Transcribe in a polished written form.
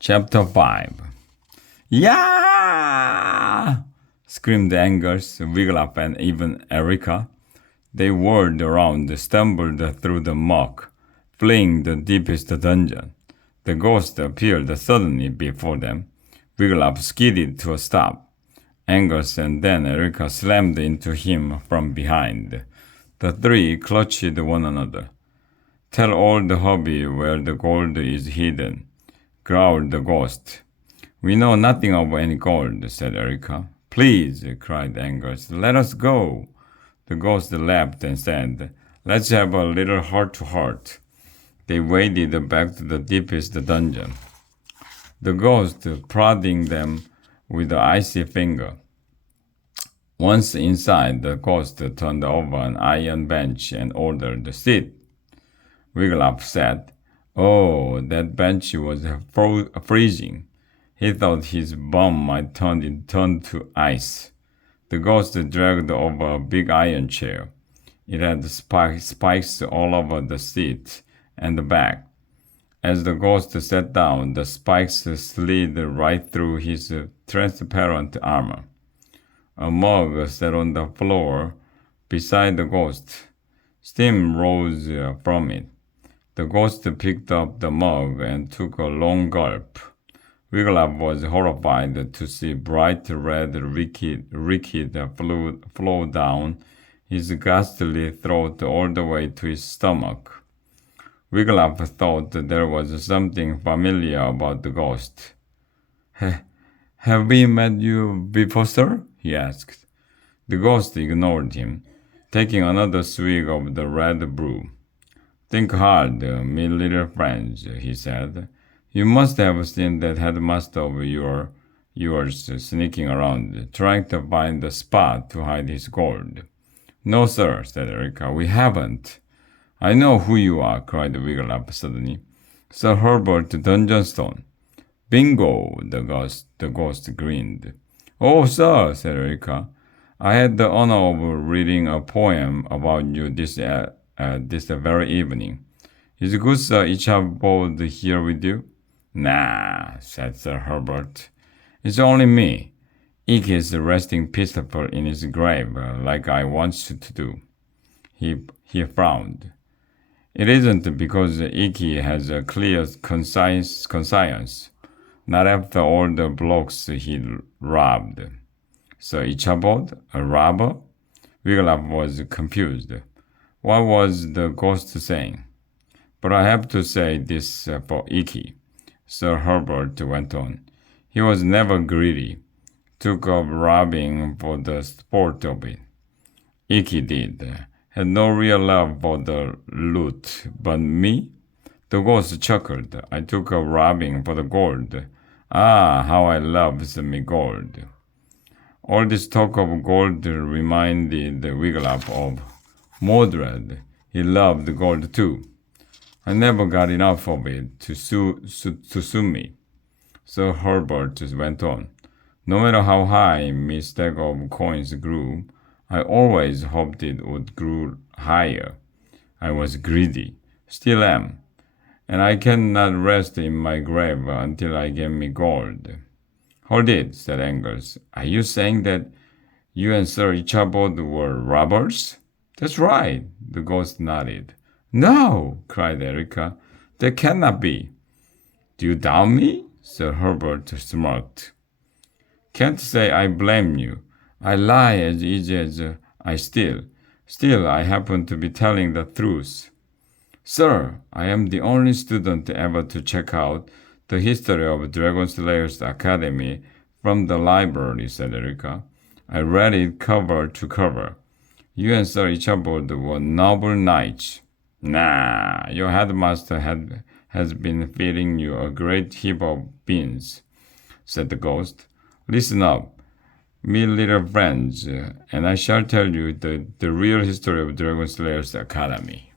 Chapter 5. Yeah! Screamed Angus, Wiglaf, and even Erica. They whirled around, stumbled through the muck, fleeing the deepest dungeon. The ghost appeared suddenly before them. Wiglaf skidded to a stop. Angus and then Erica slammed into him from behind. The three clutched one another. Tell old Hobby where the gold is hidden, growled the ghost. We know nothing of any gold, said Erica. Please, cried Angus, let us go. The ghost laughed and said, let's have a little heart-to-heart. They waded back to the deepest dungeon, the ghost prodding them with the icy finger. Once inside, the ghost turned over an iron bench and ordered, sit. Wiglaf said, oh, that bench was freezing. He thought his bum might turn to ice. The ghost dragged over a big iron chair. It had spikes all over the seat and the back. As the ghost sat down, the spikes slid right through his transparent armor. A mug sat on the floor beside the ghost. Steam rose from it. The ghost picked up the mug and took a long gulp. Wiglaf was horrified to see bright red liquid flow down his ghastly throat all the way to his stomach. Wiglaf thought there was something familiar about the ghost. Have we met you before, sir? He asked. The ghost ignored him, taking another swig of the red brew. Think hard, me little friends, he said. You must have seen that headmaster of yours sneaking around, trying to find a spot to hide his gold. No, sir, said Erica, we haven't. I know who you are, cried Wiglaf suddenly. Sir Herbert Dungeonstone. Bingo, the ghost grinned. Oh, sir, said Erica, I had the honor of reading a poem about you this very evening. Is good Sir Ichabod here with you? Nah, said Sir Herbert. It's only me. Ikki is resting peaceful in his grave, like I want you to do. He frowned. It isn't because Ikki has a clear conscience, not after all the blocks he robbed. Sir Ichabod, a robber? Wiglaf was confused. What was the ghost saying? But I have to say this for Ikki, Sir Herbert went on. He was never greedy, took up robbing for the sport of it. Ikki did, had no real love for the loot, but me? The ghost chuckled. I took up robbing for the gold. Ah, how I loves me gold. All this talk of gold reminded Wiglaf of Mordred. He loved gold too. I never got enough of it to sue me. Sir Herbert went on. No matter how high my stack of coins grew, I always hoped it would grow higher. I was greedy, still am, and I cannot rest in my grave until I get me gold. Hold it, said Angus. Are you saying that you and Sir Ichabod were robbers? That's right, the ghost nodded. No, cried Erica. That cannot be. Do you doubt me? Sir Herbert smirked. Can't say I blame you. I lie as easy as I steal. Still, I happen to be telling the truth. Sir, I am the only student ever to check out the history of Dragon Slayers Academy from the library, said Erica. I read it cover to cover. You and Sir Ichabod were noble knights. Nah, your headmaster has been feeding you a great heap of beans, said the ghost. Listen up, me little friends, and I shall tell you the real history of Dragon Slayers Academy.